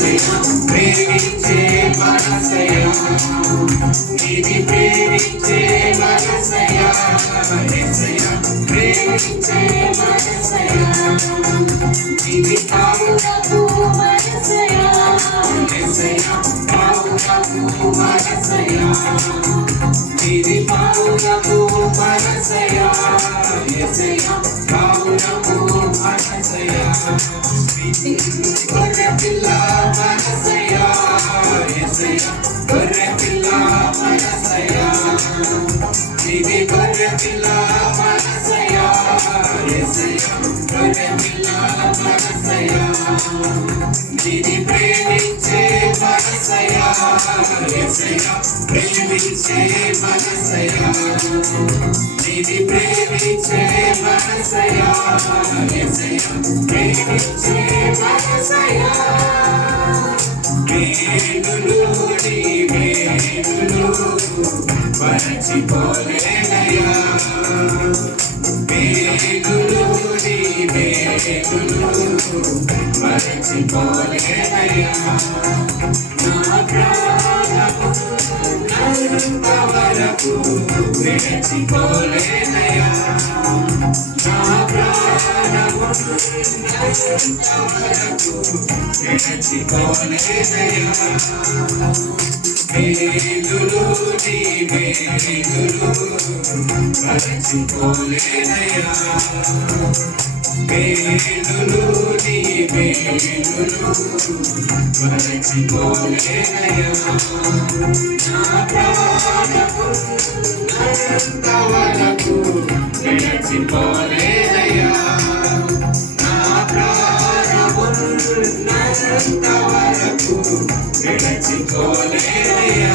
ప్రేమించే మనసయా ఇది ప్రేమించే మనసయా యేసయ్యా ప్రేమించే మనసయా ఇది పావులకు మనసయా యేసయ్యా పావులకు మనసయా ఇది పావులకు మనసయా యేసయ్యా పావులకు మనసయా గొర్రె పిల్ల మనసయా యేసయ్యా గొర్రె పిల్ల మనసయా ఇది గొర్రె పిల్ల మనసయా యేసయ్యా గొర్రె పిల్ల మనసయా ఇది ప్రేమించే మనసయా యేసయ్యా ప్రేమించే మనసయా ఇది ప్రేమించే మనసయా యేసయ్యా ప్రేమించే మనసయా మేలులు నీ మేలులు మరచిపోలేనయ్యా మేలులు నీ మేలులు మరచిపోలేనయ్యా నా ప్రాణము వరకు విడిచిపోలేనయ్యా నా ప్రాణము వరకు విడిచిపోలేనయ్యా మేలులు నీ మేలులు మరచిపోలేనయ్యా మేలులు నీ మేలులు మరచిపోలేనయ్యా నా ప్రాణము వరకు విడిచిపోలేనయ్యా నా ప్రాణము వరకు విడిచిపోలేనయ్యా